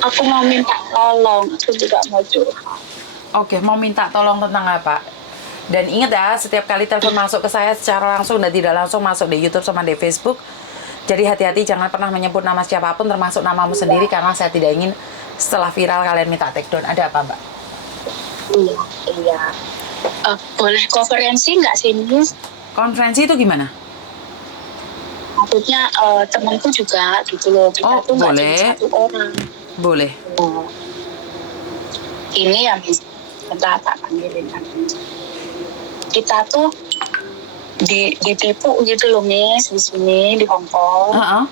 Aku mau minta tolong, aku juga mau curhat. Oke, mau minta tolong tentang apa? Dan ingat ya, setiap kali telepon masuk ke saya secara langsung dan tidak langsung masuk di YouTube sama di Facebook. Jadi hati-hati, jangan pernah menyebut nama siapapun termasuk namamu sendiri karena saya tidak ingin setelah viral kalian minta take down. Ada apa, Mbak? Iya, iya. Boleh konferensi nggak sih, Miss? Konferensi itu gimana? Maksudnya temanku juga gitu loh. Kita Oh, tuh nggak cuma boleh. satu orang. Boleh. Oh, ini ya, Miss. Bentar, tak panggilin kan. Kita tuh ditipu gitu loh, Miss, di sini di Hong Kong. Heeh.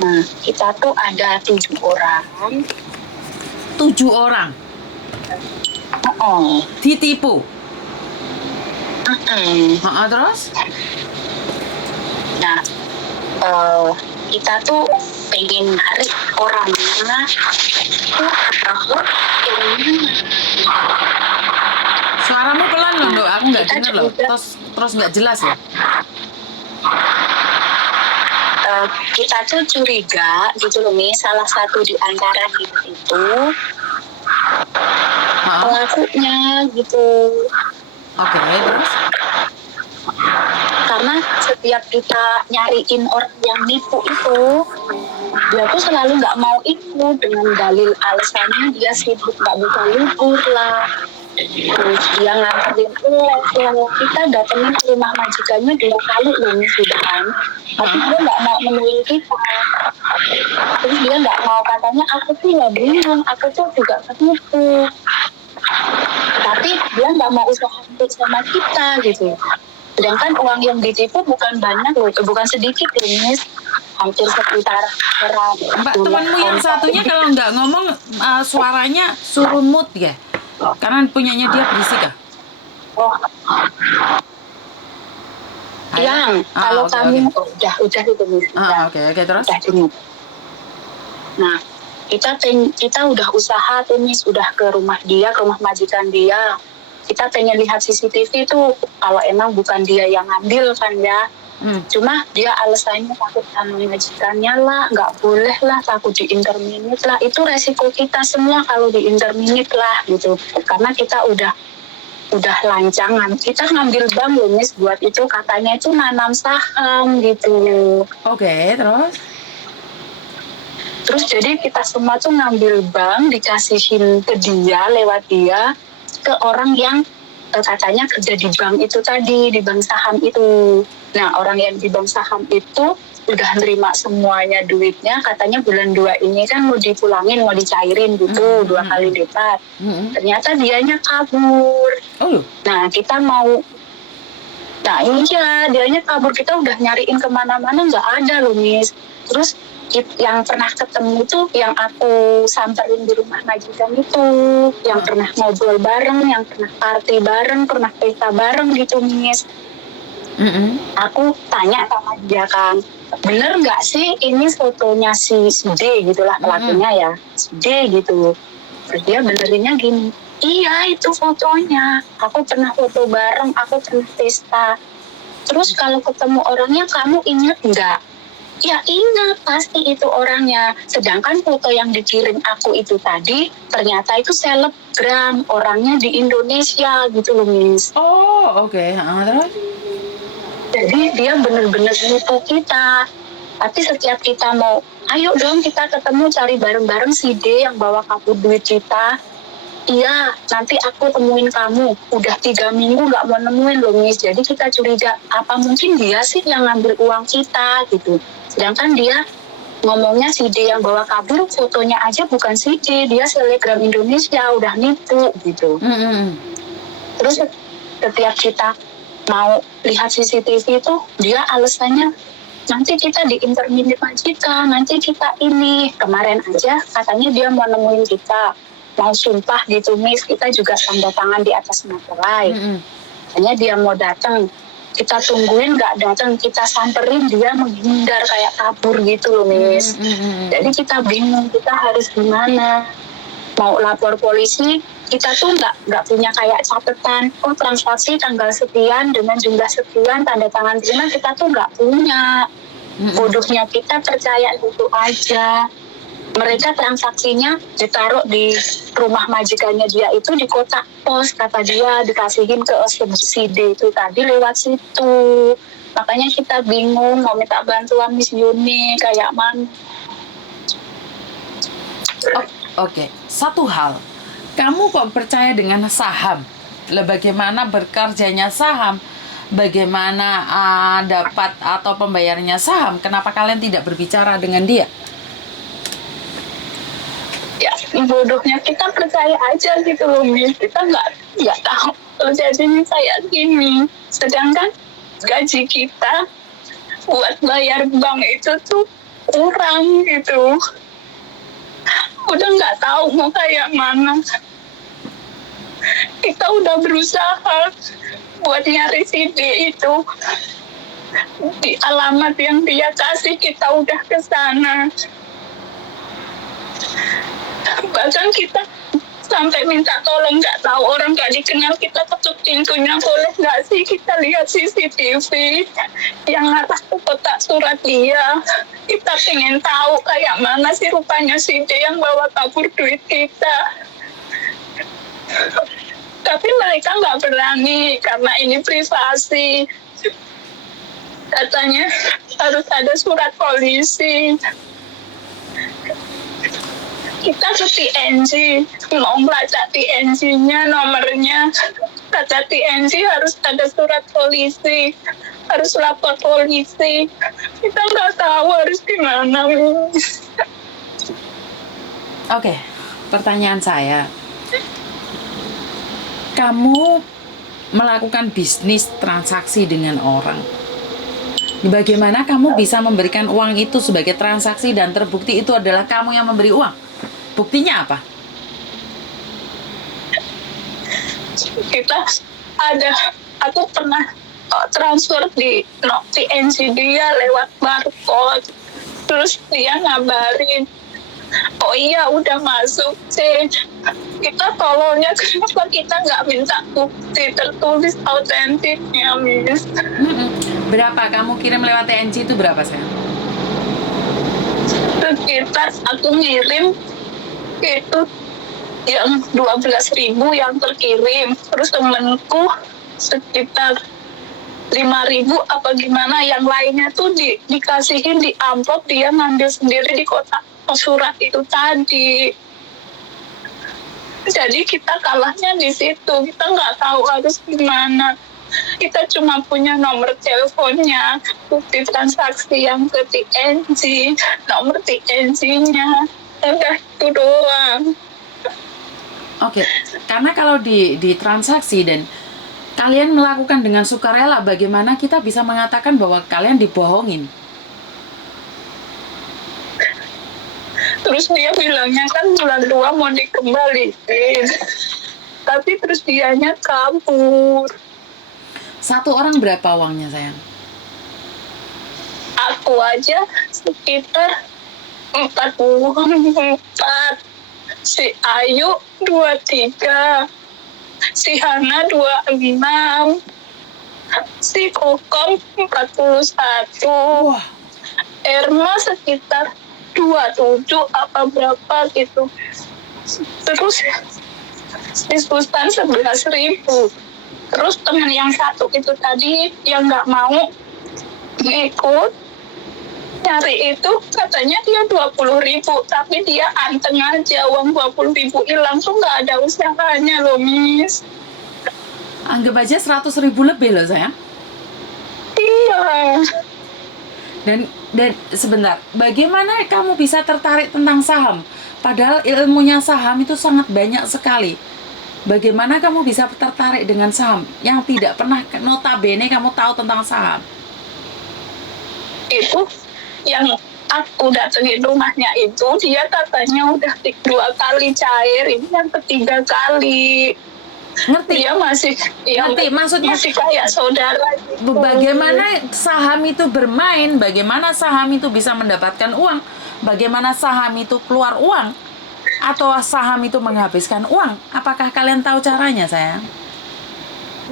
Nah, kita tuh ada 7 orang. 7 orang Oh, ditipu. mm-mm. Heeh, terus? Nah, kita tuh pengen narik orangnya tuh bahwa ini Suaramu pelan loh, Dok. Aku nggak kita dengar loh. juga Terus nggak jelas ya. kita tuh curiga gitu loh nih, salah satu di antara kita itu Heeh. pelakunya gitu. Oke, terus? Karena setiap kita nyariin orang yang nipu itu, dia tuh selalu nggak mau ikut dengan dalil alasannya dia sibuk nggak bisa libur lah. Terus dia nganterin kita datengin ke rumah majikannya 2 kali loh sudah kan, tapi dia nggak mau menemuin kita. Terus dia nggak mau, katanya aku tuh ya bingung, aku tuh juga ketipu, tapi dia nggak mau usaha sama kita gitu. Sedangkan uang yang ditipu bukan banyak loh, bukan sedikit loh, Miss. Hampir sekitar Mbak, temanmu yang satunya kalau nggak ngomong suaranya suruh mute ya? Karena punyanya dia berisik ya? Oh, yang kalau oke, kami oke. udah itu Miss. Oke, terus? Udah dengar. Nah, kita udah usaha tuh Miss, udah ke rumah dia, ke rumah majikan dia. Kita pengen lihat CCTV tuh, kalau emang bukan dia yang ngambil kan ya. Cuma dia alasannya takut sama majikannya lah, nggak boleh lah, takut di interminate lah. Itu resiko kita semua kalau di interminate lah gitu. Karena kita udah lancangan. Kita ngambil bank loh Miss, buat itu katanya itu nanam saham gitu. Oke, terus? Terus jadi kita semua tuh ngambil bank, dikasihin ke dia, lewat dia, ke orang yang katanya kerja di bank itu tadi, di bank saham itu. Nah, orang yang di bank saham itu udah nerima semuanya duitnya, katanya bulan 2 ini kan mau dipulangin, mau dicairin gitu, 2 kali lipat. Ternyata dianya kabur. Oh, Nah, kita mau, nah iya, dianya kabur, kita udah nyariin kemana-mana, nggak ada loh, Miss. Terus yang pernah ketemu tuh yang aku samperin di rumah majikan itu, yang pernah ngobrol bareng, yang pernah party bareng, pernah pesta bareng gitu, Miss. Aku tanya sama dia kan, bener nggak sih ini fotonya si D gitulah pelakunya ya, si D gitu. Terus dia benerinnya gini, iya itu fotonya, aku pernah foto bareng, aku pernah pesta. Terus kalau ketemu orangnya kamu ingat nggak? Ya ingat, pasti itu orangnya. Sedangkan foto yang dikirim aku itu tadi ternyata itu selebgram, orangnya di Indonesia gitu loh, Miss. Oh, oke. Terus? Jadi dia bener-bener nipu kita. Tapi setiap kita mau, ayo dong kita ketemu cari bareng-bareng si D yang bawa kabur duit kita. Iya, nanti aku temuin kamu. Udah 3 minggu nggak mau nemuin loh, Miss. Jadi kita curiga, apa mungkin dia sih yang ngambil uang kita gitu. Sedangkan dia ngomongnya si D yang bawa kabur, fotonya aja bukan si D, dia selebgram Indonesia, udah nipu gitu. Terus setiap kita mau lihat CCTV itu, dia alasannya nanti kita di interminate majikan, nanti kita ini. Kemarin aja katanya dia mau nemuin kita, mau sumpah gitu, Miss. Kita juga tanda tangan di atas materai. Hanya dia mau datang, kita tungguin nggak datang, kita samperin, dia menghindar kayak kabur gitu loh, Miss. Jadi kita bingung, kita harus gimana? Mau lapor polisi, kita tuh nggak punya kayak catatan, oh transaksi tanggal sekian dengan jumlah sekian, tanda tangan terima, kita tuh nggak punya. Bodohnya kita percaya gitu aja. mereka transaksinya ditaruh di rumah majikannya dia itu di kotak pos, kata dia dikasihin ke si D itu tadi lewat situ. Makanya kita bingung mau minta bantuan Miss Yuni kayak mana. Oke, satu hal, kamu kok percaya dengan saham? Bagaimana bekerjanya saham? Bagaimana dapat atau pembayarannya saham? Kenapa kalian tidak berbicara dengan dia? Ya bodohnya kita percaya aja gitu loh Miss, kita nggak tahu jadinya kayak gini. Sedangkan gaji kita buat bayar bank itu tuh kurang gitu. Udah nggak tahu mau kayak mana. Kita udah berusaha buat nyari si D itu di alamat yang dia kasih, kita udah ke sana. Bahkan kita sampai minta tolong, nggak tahu orang nggak dikenal, kita ketuk pintunya, boleh nggak sih kita lihat CCTV yang atas kotak surat dia. Kita pengen tahu kayak mana sih rupanya si D yang bawa kabur duit kita. Tapi mereka nggak berani karena ini privasi. Katanya harus ada surat polisi. Kita ke TNG, mau melacak TNG-nya, nomornya. Kata TNG harus ada surat polisi, harus lapor polisi. Kita nggak tahu harus gimana. Oke, pertanyaan saya. Kamu melakukan bisnis transaksi dengan orang. Bagaimana kamu bisa memberikan uang itu sebagai transaksi dan terbukti itu adalah kamu yang memberi uang? Buktinya apa? Aku pernah transfer di TNG dia lewat barcode. Terus dia ngabarin, oh iya udah masuk sih. Kita tolongnya kenapa kita nggak minta bukti tertulis autentiknya, Miss? Berapa kamu kirim lewat TNG itu berapa sayang? Sekitar aku ngirim itu yang 12.000 yang terkirim, terus temenku sekitar 5.000 apa gimana, yang lainnya tuh dikasihin di amplop, dia ngambil sendiri di kotak surat itu tadi. Jadi kita kalahnya di situ, kita nggak tahu harus gimana. Kita cuma punya nomor teleponnya, bukti transaksi yang ke TNG, nomor TNG-nya, udah itu doang. Oke, karena kalau di transaksi dan kalian melakukan dengan sukarela, bagaimana kita bisa mengatakan bahwa kalian dibohongin? Terus dia bilangnya kan bulan 2 mau dikembaliin, tapi terus dianya kabur. Satu orang berapa uangnya sayang? Aku aja sekitar 44, si Ayu 23, si Hana 26, si Kokom 41, Wah, Erma sekitar 27 apa berapa gitu. Terus si Susan 11.000. Terus teman yang satu itu tadi yang nggak mau ikut nyari itu, katanya dia 20.000, tapi dia anteng aja, uang 20.000 hilang tuh nggak ada usahanya loh, Miss. anggap aja 100.000 lebih loh sayang. Iya. Dan sebentar, bagaimana kamu bisa tertarik tentang saham? Padahal ilmunya saham itu sangat banyak sekali. Bagaimana kamu bisa tertarik dengan saham yang tidak pernah notabene kamu tahu tentang saham? Itu yang aku datengin rumahnya itu, dia katanya udah 2 kali cair, ini yang ketiga kali. Ngerti? Dia masih Maksudnya masih kayak saudara gitu. Bagaimana saham itu bermain, bagaimana saham itu bisa mendapatkan uang, bagaimana saham itu keluar uang, atau saham itu menghabiskan uang. Apakah kalian tahu caranya sayang?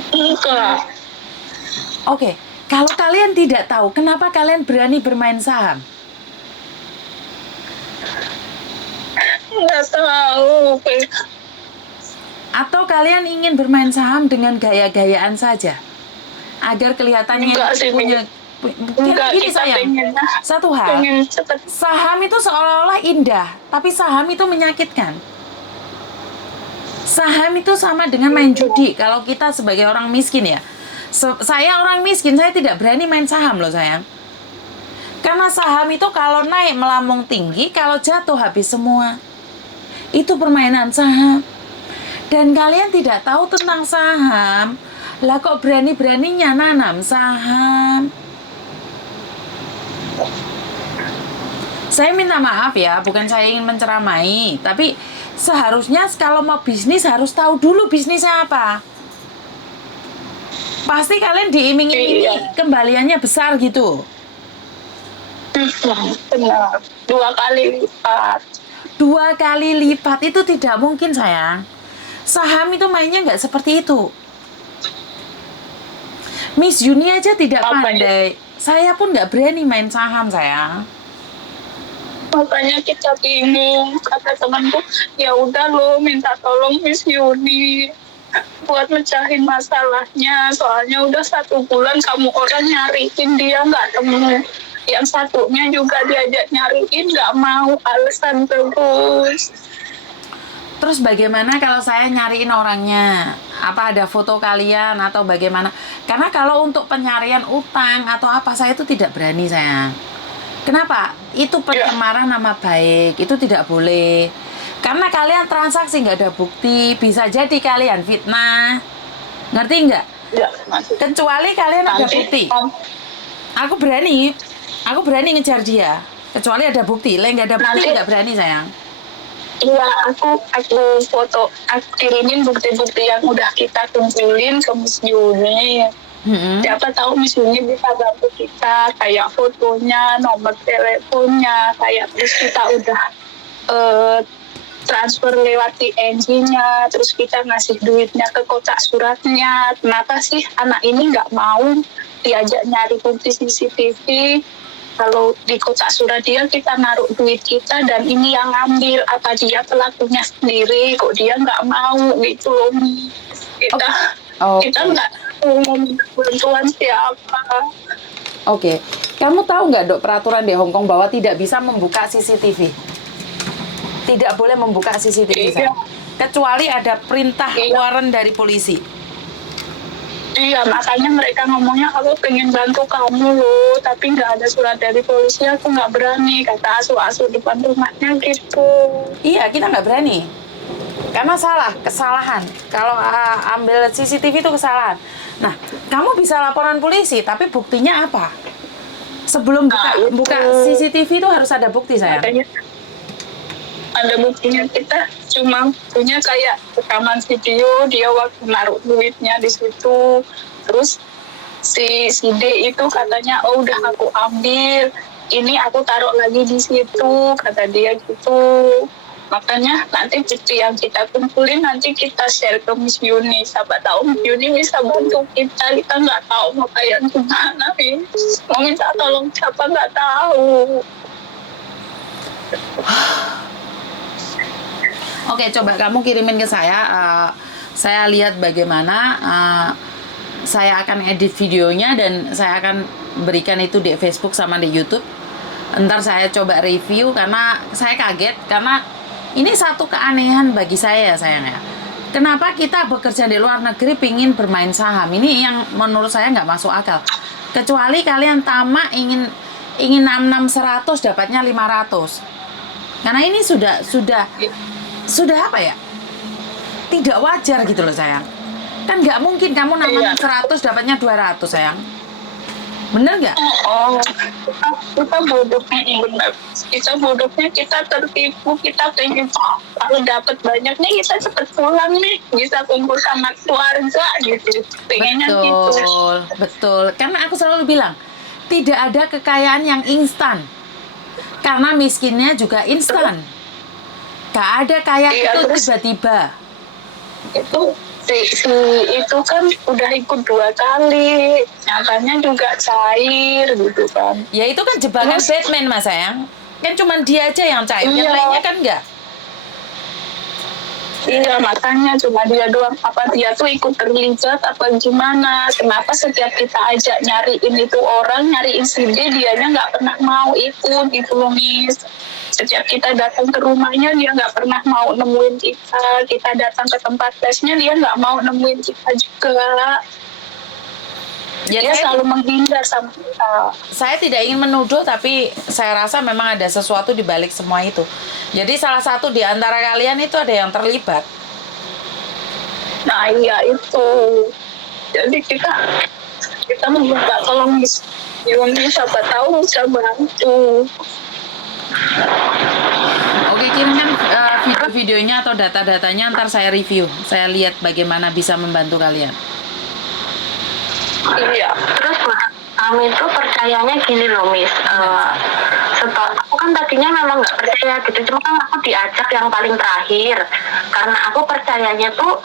Enggak. Oke, kalau kalian tidak tahu, kenapa kalian berani bermain saham? nggak tahu. Atau kalian ingin bermain saham dengan gaya-gayaan saja? Agar kelihatannya Enggak sih, punya... enggak, Gini kita sayang, pengennya satu hal, pengen cepet. saham itu seolah-olah indah, tapi saham itu menyakitkan. Saham itu sama dengan main judi. Kalau kita sebagai orang miskin ya, saya orang miskin, saya tidak berani main saham loh sayang. Karena saham itu kalau naik melambung tinggi, kalau jatuh habis semua. Itu permainan saham. Dan kalian tidak tahu tentang saham, lah kok berani-beraninya nanam saham. Saya minta maaf ya, bukan saya ingin menceramai, tapi seharusnya kalau mau bisnis harus tahu dulu bisnisnya apa. Pasti kalian diiming-imingi kembaliannya besar gitu. Benar, 2 kali lipat. 2 kali lipat itu tidak mungkin sayang. Saham itu mainnya nggak seperti itu. Miss Yuni aja tidak pandai. Saya pun nggak berani main saham sayang. Makanya kita bingung, kata temanku, ya udah lo minta tolong Miss Yuni buat mecahin masalahnya, soalnya udah 1 bulan kamu orang nyariin dia nggak temu, yang satunya juga diajak nyariin nggak mau, alasan terus. Terus bagaimana kalau saya nyariin orangnya? Apa ada foto kalian atau bagaimana? Karena kalau untuk penyarian utang atau apa, saya itu tidak berani sayang. Kenapa? Itu pencemaran nama baik, itu tidak boleh. Karena kalian transaksi nggak ada bukti, bisa jadi kalian fitnah. Ngerti nggak? Ya, Kecuali kalian ada bukti. Aku berani ngejar dia. Kecuali ada bukti, nggak ada bukti nggak berani sayang. Iya, aku foto, aku kirimin bukti-bukti yang udah kita kumpulin ke Miss Yuni. Siapa tahu Miss Yuni bisa bantu kita, kayak fotonya, nomor teleponnya, kayak terus kita udah transfer lewat TNG-nya, terus kita ngasih duitnya ke kotak suratnya. Kenapa sih anak ini nggak mau diajak nyari bukti CCTV? Kalau di kotak surat dia kita naruh duit kita dan ini yang ngambil, apa dia pelakunya sendiri, kok dia nggak mau gitu loh. Kita nggak mau bantuan siapa. Oke. Kamu tahu nggak Dok peraturan di Hong Kong bahwa tidak bisa membuka CCTV? Tidak boleh membuka CCTV Iya. kecuali ada perintah warrant dari polisi. Iya, makanya mereka ngomongnya aku pengen bantu kamu loh, tapi nggak ada surat dari polisi, aku nggak berani, kata asuh-asuh depan rumahnya gitu. Iya, kita nggak berani. Karena kesalahan. Kalau ambil CCTV itu kesalahan. Nah, kamu bisa laporan polisi, tapi buktinya apa? Sebelum buka CCTV itu harus ada bukti, sayang. Makanya ada buktinya, kita cuma punya kayak rekaman video dia waktu naruh duitnya di situ. Terus si D itu katanya, oh udah aku ambil, ini aku taruh lagi di situ, kata dia gitu. Makanya nanti bukti yang kita kumpulin nanti kita share ke Miss Yuni. Siapa tahu Miss Yuni bisa bantu kita nggak tahu mau kayak gimana. Mau minta tolong siapa nggak tahu. Oke, coba kamu kirimin ke saya. Saya lihat bagaimana. Saya akan edit videonya dan saya akan berikan itu di Facebook sama di YouTube. Ntar saya coba review karena saya kaget. Karena ini satu keanehan bagi saya sayang ya. Kenapa kita bekerja di luar negeri pingin bermain saham? Ini yang menurut saya nggak masuk akal. Kecuali kalian tamak ingin 66 100 dapatnya 500. Karena ini sudah apa ya? Tidak wajar gitu loh sayang. Kan nggak mungkin kamu namanya 100 dapatnya 200 sayang. Bener nggak? Oh, kita bodohnya benar. Kita bodohnya, kita tertipu, kita pengen kalau dapat banyak nih kita cepet pulang nih, bisa kumpul sama keluarga gitu. Pengennya gitu. Betul. Karena aku selalu bilang tidak ada kekayaan yang instan. Karena miskinnya juga instan. Gak ada kaya itu tiba-tiba. Itu itu kan udah ikut 2 kali, nyatanya juga cair gitu kan. Ya itu kan jebakan Batman mas sayang. Kan cuma dia aja yang cair, yang lainnya kan enggak. Iya, makanya cuma dia doang. Apa dia tuh ikut terlibat apa gimana? Kenapa setiap kita ajak nyariin itu orang, nyariin si D, dianya nggak pernah mau ikut gitu loh, Miss. Setiap kita datang ke rumahnya, dia nggak pernah mau nemuin kita. Kita datang ke tempat tesnya, dia nggak mau nemuin kita juga. Ya, Dia selalu menghindar sama kita. saya tidak ingin menuduh, tapi saya rasa memang ada sesuatu di balik semua itu. Jadi salah satu di antara kalian itu ada yang terlibat. Nah iya itu. Jadi kita meminta tolong Miss. Siapa tahu bisa bantu. Oke, kirimkan video-videonya atau data-datanya, ntar saya review. Saya lihat bagaimana bisa membantu kalian. Iya. Terus kami tuh percayanya gini loh, Miss. Aku kan tadinya memang nggak percaya gitu, cuma kan aku diajak yang paling terakhir karena aku percayanya tuh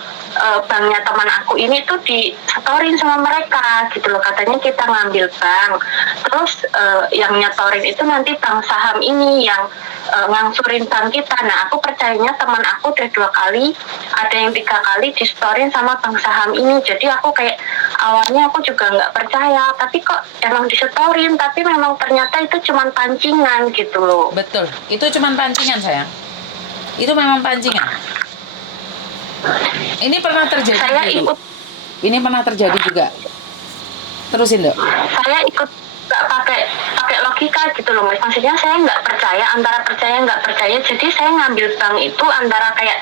banknya teman aku ini tuh disetorin sama mereka gitu loh, katanya kita ngambil bank, terus yang nyetorin itu nanti bank saham ini yang ngangsurin bank kita. Nah, aku percayanya teman aku udah 2 kali, ada yang 3 kali disetorin sama bank saham ini. Jadi aku kayak awalnya aku juga nggak percaya, tapi kok emang disetorin, tapi memang ternyata itu cuma pancingan gitu loh. Betul, itu cuma pancingan sayang. Itu memang pancingan. Ini pernah terjadi. Saya ikut. Ini pernah terjadi juga. Terusin dok. Saya ikut nggak pakai logika gitu loh, Mas. Maksudnya saya nggak percaya, antara percaya nggak percaya. Jadi saya ngambil bank itu antara kayak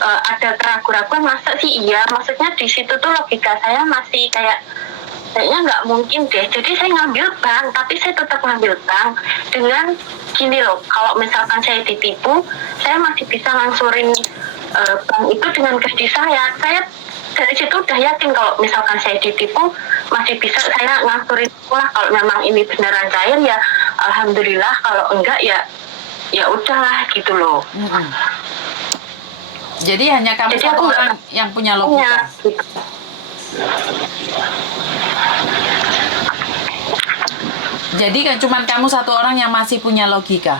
ada keraguan-keraguan, masa sih iya. Maksudnya di situ tuh logika saya masih kayaknya nggak mungkin deh. Jadi saya ngambil bank, tapi saya tetap ngambil bank dengan gini loh, kalau misalkan saya ditipu, saya masih bisa ngangsurin bank itu dengan gaji saya. Saya dari situ udah yakin kalau misalkan saya ditipu, masih bisa saya ngangsurin sekolah. Kalau memang ini beneran cair ya alhamdulillah, kalau enggak ya udahlah gitu loh. Jadi hanya kamu Jadi satu aku orang yang punya logika. Gitu. Jadi kan cuma kamu satu orang yang masih punya logika.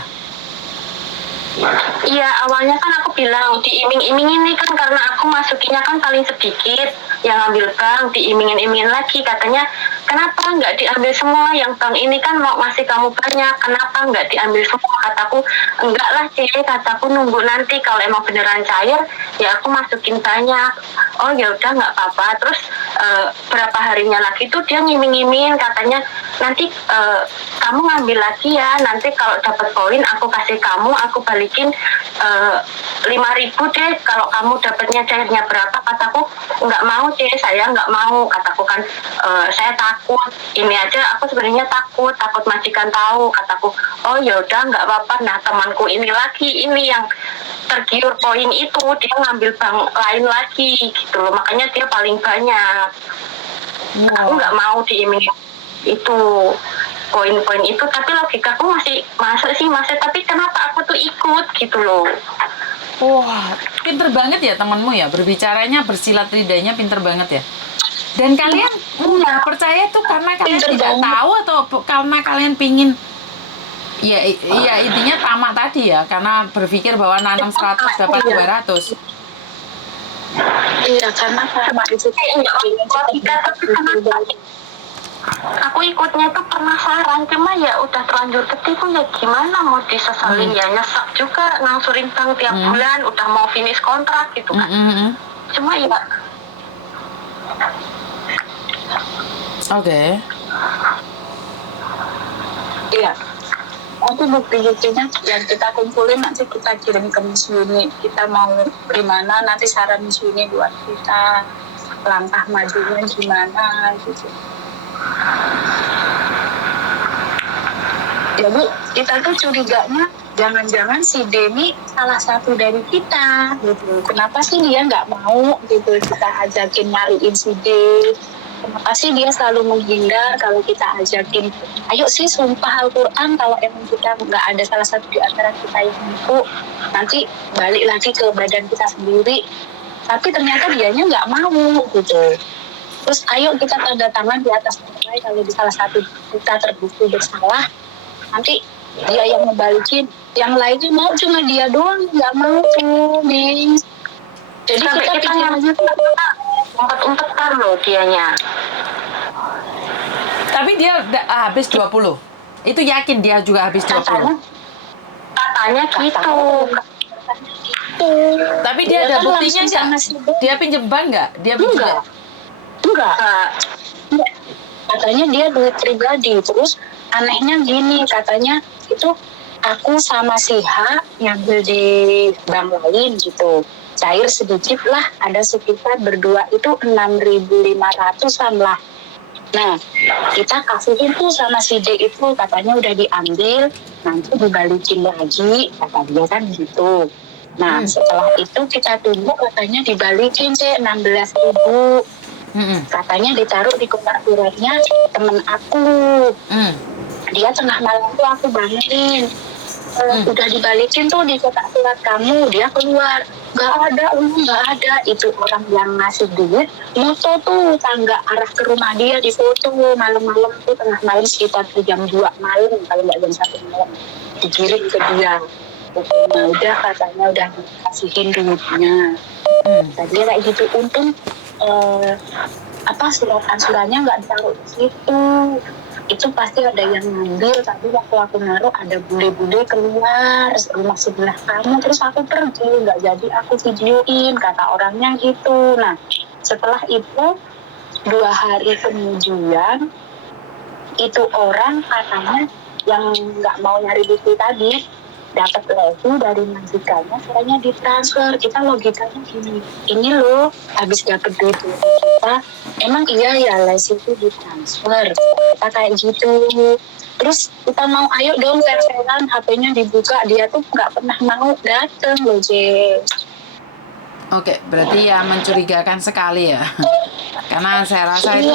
Iya, awalnya kan aku bilang diiming-imingin nih kan, karena aku masukinnya kan paling sedikit, yang ambil bank diimingin-imingin lagi, katanya kenapa nggak diambil semua, yang bank ini kan mau ngasih kamu banyak, kenapa nggak diambil semua? Kataku enggak lah Cek, kataku nunggu nanti kalau emang beneran cair ya aku masukin banyak. Oh ya udah nggak apa-apa. Terus berapa harinya lagi tuh dia ngiming-ngimingin, katanya nanti kamu ngambil lagi ya, nanti kalau dapat poin aku kasih kamu, aku balikin 5.000 deh kalau kamu dapatnya cairnya berapa. Kataku nggak mau deh, saya nggak mau, kataku kan saya takut, ini aja aku sebenarnya takut majikan tahu, kataku. Oh ya udah nggak apa-apa. Nah temanku ini lagi, ini yang tergiur poin itu, dia ngambil bank lain lagi gitu loh, makanya dia paling banyak. Aku nggak mau diiming itu poin-poin itu, tapi logikaku masih tapi kenapa aku tuh ikut gitu loh. Wah, pinter banget ya temanmu ya, berbicaranya bersilat lidahnya pinter banget ya. Dan kalian nggak percaya tuh karena kalian Pinter tidak banget. tahu atau karena kalian pingin ya intinya tamak tadi ya, karena berpikir bahwa nanam 100 dapat 200. Iya, karena itu Logika, tapi kenapa aku ikutnya tuh penasaran, cuma ya udah terlanjur ketipu, ya gimana mau disesalin. Ya nyesek juga ngangsurin bank tiap bulan, udah mau finish kontrak gitu kan. Cuma ya Oke. iya. Aku bukti-buktinya yang kita kumpulin nanti kita kirim ke Miss Yuni. Kita mau gimana, nanti saran Miss Yuni buat kita langkah majunya gimana gitu. Jadi kita tuh curiganya jangan-jangan si Deni salah satu dari kita gitu. Kenapa sih dia nggak mau gitu kita ajakin nyariin si D? Kenapa sih dia selalu menghindar kalau kita ajakin, ayo sih sumpah Al-Quran kalau emang kita nggak ada salah satu di antara kita yang mampu, nanti balik lagi ke badan kita sendiri. Tapi ternyata dianya nggak mau gitu. Terus ayo kita tanda tangan di atas kertas kalau di salah satu kita terbukti bersalah, nanti dia yang ngebalikin, yang lainnya mau, cuma dia doang nggak mau tuh, Bing. Jadi Sampai kita kita pikir nyampe umpet-umpetan loh dianya. Tapi dia habis 20. Itu yakin dia juga habis 20. Katanya gitu. Tapi dia ada kan buktinya langsung nggak? sama si D. Dia pinjem bank nggak? Dia pinjem Enggak. Nah, Katanya dia duit pribadi. Terus anehnya gini, katanya itu aku sama si H ngambil di bank lain gitu. Cair sedikit lah, ada sekitar berdua itu 6.500-an lah. Nah, kita kasihin tuh sama si D itu, katanya udah diambil, nanti dibalikin lagi, kata dia kan gitu. Nah, setelah itu kita tunggu katanya dibalikin sih 16.000. Katanya ditaruh di kotak suratnya temen aku. Dia tengah malam tuh aku bangunin. Udah dibalikin tuh di kotak surat kamu. Dia keluar, nggak ada. Itu orang yang ngasih duit moto tuh tangga arah ke rumah dia di foto malam-malam tuh, tengah malam sekitar jam 2 malam kalau nggak jam 1 malam dikirim ke dia. Nah, udah katanya udah dikasihin duitnya. Tadi kayak gitu, untung surat ansurannya nggak ditaruh di situ. Itu pasti ada yang ngambil, tapi waktu aku naruh ada bule-bule keluar rumah sebelah kamu, terus aku pergi, nggak jadi aku videoin, kata orangnya gitu. Nah, setelah itu 2 hari kemudian itu orang katanya yang nggak mau nyari bukti tadi dapat lagi dari majikannya, caranya ditransfer. Kita logikanya gini, ini loh habis dapat duit kita, emang iya ya les itu ditransfer, kita kayak gitu. Terus kita mau ayo dong tes-tesan, HP-nya dibuka, dia tuh nggak pernah mau dateng loh C. Oke, berarti ya mencurigakan sekali ya. Karena saya rasa itu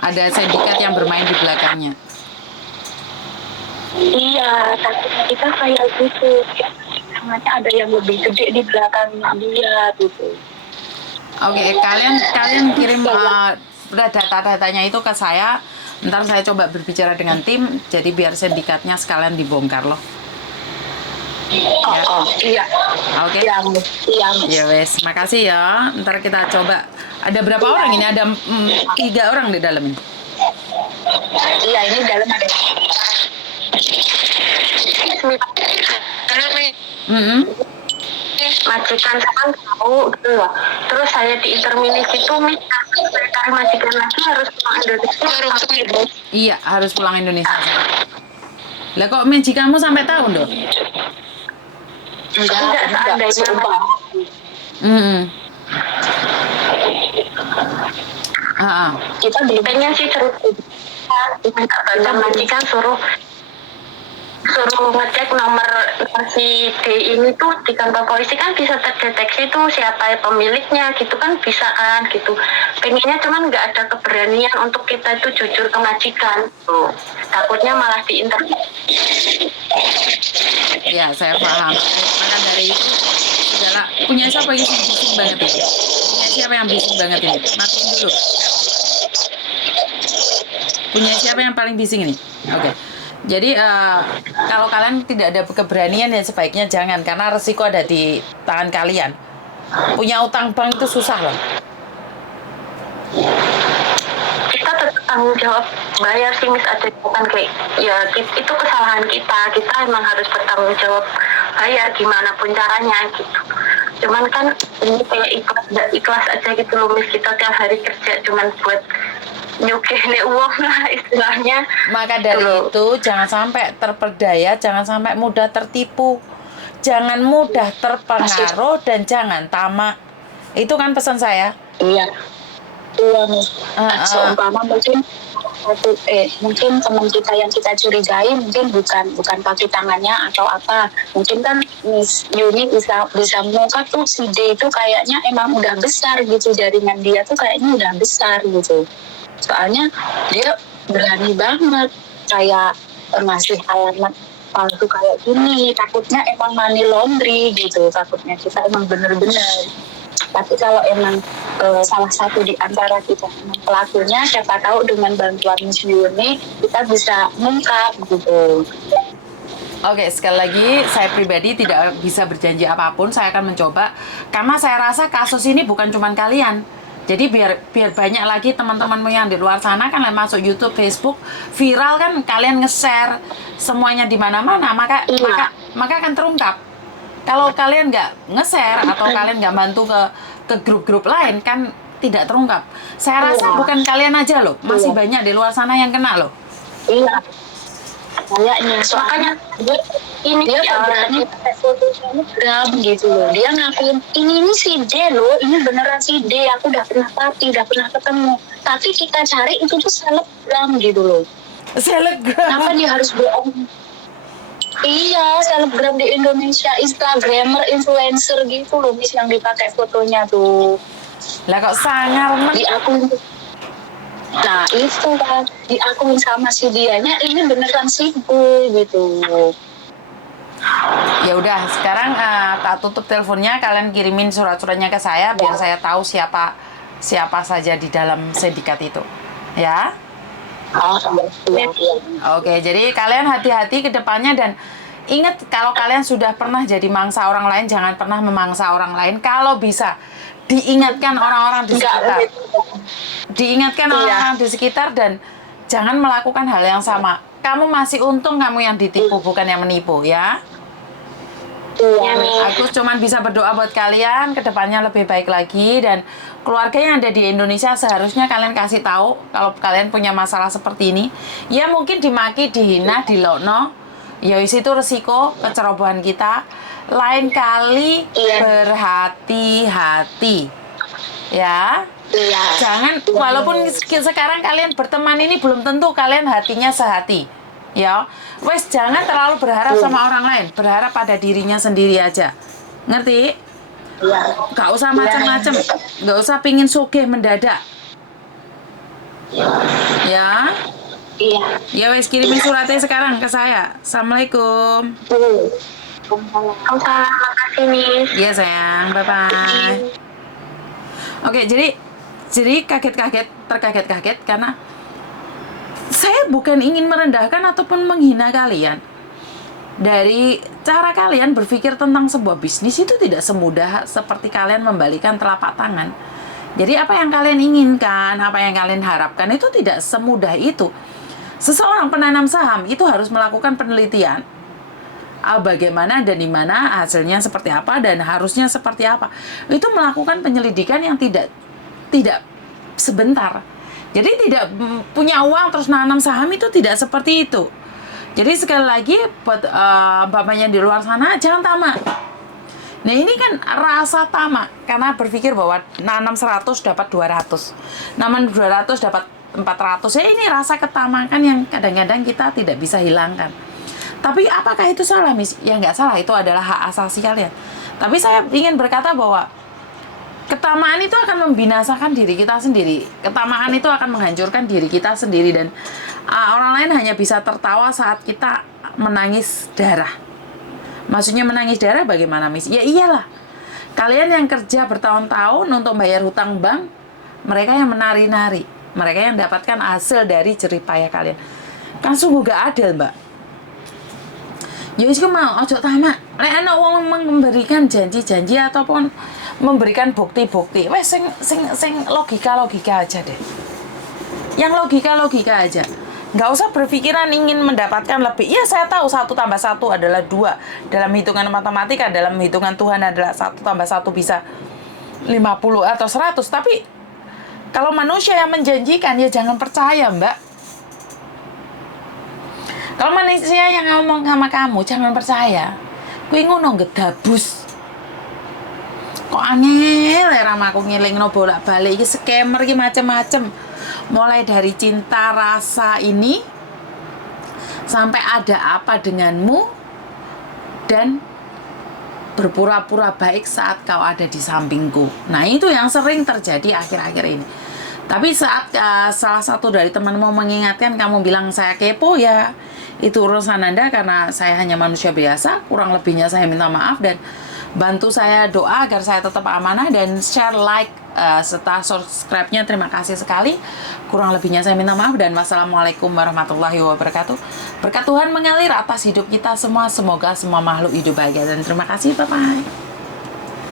ada sindikat yang bermain di belakangnya. Iya, takutnya kita kayak gitu. Sangatnya ada yang lebih gede di belakangnya dia gitu. Oke, kalian kirim data-datanya itu ke saya. Ntar saya coba berbicara dengan tim, jadi biar sindikatnya sekalian dibongkar loh. Iya. Oke. Ya wes, makasih ya. Ntar kita coba. Ada berapa orang ini? Ada 3 orang di dalam ini. Iya, ini dalam ada. Majikan saya tahu gitu loh. Terus saya di interminis itu minta cari majikan lagi harus pulang Indonesia. Iya, harus pulang Indonesia. Lah kok majikanmu sampai tahun dong? Enggak seandainya. Kita belum Pengen sih cerita. Kita majikan suruh ngecek nomor si D ini tuh di kantor polisi kan bisa terdeteksi tuh siapa pemiliknya gitu kan, bisa kan gitu. Pengennya cuman nggak ada keberanian untuk kita itu jujur ke majikan tuh, takutnya malah Ya, saya paham. Maka dari itu segala punya siapa yang bising banget ini? Punya siapa yang bising banget ini? Matiin dulu. Punya siapa yang paling bising ini? Oke. Jadi kalau kalian tidak ada keberanian ya sebaiknya jangan, karena resiko ada di tangan kalian. Punya utang bank itu susah loh. kita tetap tanggung jawab bayar sih Miss, ada bukan kayak ya itu kesalahan kita emang harus bertanggung jawab bayar gimana pun caranya gitu. Cuman kan ini kayak ikhlas aja gitu loh Miss, kita tiap hari kerja cuman buat nyugihne uang lah istilahnya. Maka dari itu jangan sampai terperdaya, jangan sampai mudah tertipu, jangan mudah terpengaruh, dan jangan tamak. Itu kan pesan saya. Iya nih. Seumpama mungkin mungkin teman kita yang kita curigai mungkin bukan kaki tangannya atau apa, mungkin kan Miss Yuni bisa mengungkap tuh si D itu kayaknya emang udah besar gitu, jaringan dia tuh kayaknya udah besar gitu. Soalnya dia berani banget kayak ngasih alamat palsu kayak gini, takutnya emang money laundry gitu, takutnya kita emang bener-bener. Tapi kalau emang salah satu di antara kita pelakunya, siapa tahu dengan bantuan Miss Yuni kita bisa mengungkap gitu. Oke, sekali lagi saya pribadi tidak bisa berjanji apapun. Saya akan mencoba karena saya rasa kasus ini bukan cuma kalian. Jadi biar banyak lagi teman-temanmu yang di luar sana kan masuk YouTube, Facebook, viral kan kalian nge-share semuanya di mana-mana, maka akan terungkap. Kalau kalian nggak nge-share atau kalian nggak bantu ke grup-grup lain kan tidak terungkap. Saya rasa bukan kalian aja loh, masih banyak di luar sana yang kena loh. Iya. Kayaknya soalnya dia berani pakai foto Instagram gitu loh. Dia ngakuin ini si D loh, ini beneran si D. Aku udah pernah party, udah pernah ketemu. Tapi kita cari itu tuh selebgram gitu loh. Selebgram. Kenapa dia harus bohong? Iya, selebgram di Indonesia, Instagramer, influencer gitu loh, Miss, yang dipakai fotonya tuh. Lah kok sangar men. Di akun. Nah itu kan diakuin sama si dianya ini beneran si Bu gitu. Ya udah, sekarang tak tutup teleponnya, kalian kirimin surat-suratnya ke saya biar saya tahu siapa saja di dalam sindikat itu. Ya. Oke, jadi kalian hati-hati ke depannya dan ingat kalau kalian sudah pernah jadi mangsa orang lain, jangan pernah memangsa orang lain. Kalau bisa diingatkan orang-orang di sekitar. Diingatkan orang-orang di sekitar dan jangan melakukan hal yang sama. Kamu masih untung kamu yang ditipu bukan yang menipu ya. Aku cuman bisa berdoa buat kalian kedepannya lebih baik lagi dan keluarga yang ada di Indonesia seharusnya kalian kasih tahu kalau kalian punya masalah seperti ini. Ya mungkin dimaki, dihina, dilokno. Ya itu resiko kecerobohan kita. Lain kali berhati-hati. Ya. Jangan walaupun sekarang kalian berteman ini belum tentu kalian hatinya sehati. Ya, wes jangan terlalu berharap sama orang lain, berharap pada dirinya sendiri aja. Ngerti? Gak usah macem-macem, gak usah pingin sugih mendadak. Ya? Ya wes kirimin suratnya sekarang ke saya. Assalamualaikum. Waalaikumsalam, makasih Miss. Iya sayang, bye-bye. Oke, jadi terkaget-kaget karena saya bukan ingin merendahkan ataupun menghina kalian. Dari cara kalian berpikir tentang sebuah bisnis itu tidak semudah seperti kalian membalikan telapak tangan. Jadi apa yang kalian inginkan, apa yang kalian harapkan itu tidak semudah itu. Seseorang penanam saham itu harus melakukan penelitian. Bagaimana dan di mana hasilnya seperti apa dan harusnya seperti apa. Itu melakukan penyelidikan yang tidak sebentar. Jadi tidak punya uang terus nanam saham itu tidak seperti itu. Jadi sekali lagi buat bapaknya di luar sana jangan tamak. Nah ini kan rasa tamak karena berpikir bahwa nanam 100 dapat 200. Nanam 200 dapat 400. Ya ini rasa ketamakan yang kadang-kadang kita tidak bisa hilangkan. Tapi apakah itu salah, Miss? Ya nggak salah, itu adalah hak asasi kalian. Tapi saya ingin berkata bahwa ketamaan itu akan membinasakan diri kita sendiri. Ketamaan itu akan menghancurkan diri kita sendiri dan orang lain hanya bisa tertawa saat kita menangis darah. Maksudnya menangis darah bagaimana, Miss? Ya iyalah. Kalian yang kerja bertahun-tahun untuk bayar hutang bank, mereka yang menari-nari. Mereka yang dapatkan hasil dari jerih payah kalian. Kan sungguh gak adil, Mbak. Ya wis mau ojo tamak. Lek ana wong memberikan janji-janji ataupun memberikan bukti-bukti, wes sing logika aja deh. Yang logika aja. Nggak usah berpikiran ingin mendapatkan lebih. Ya saya tahu 1 tambah 1 adalah 2. Dalam hitungan matematika, dalam hitungan Tuhan adalah 1 tambah 1 bisa 50 atau 100. Tapi kalau manusia yang menjanjikan ya jangan percaya, Mbak. Kalau manusia yang ngomong sama kamu jangan percaya. Kuwi ngono gedabus. Kok angel ramaku ngelingno bolak-balik iki scammer iki macem-macem. Mulai dari cinta rasa ini sampai ada apa denganmu dan berpura-pura baik saat kau ada di sampingku. Nah, itu yang sering terjadi akhir-akhir ini. Tapi saat salah satu dari temanmu mengingatkan kamu bilang saya kepo, ya itu urusan Anda karena saya hanya manusia biasa. Kurang lebihnya saya minta maaf dan bantu saya doa agar saya tetap amanah dan share, like, serta subscribe-nya. Terima kasih sekali. Kurang lebihnya saya minta maaf dan wassalamualaikum warahmatullahi wabarakatuh. Berkat Tuhan mengalir atas hidup kita semua. Semoga semua makhluk hidup bahagia dan terima kasih. Bye-bye.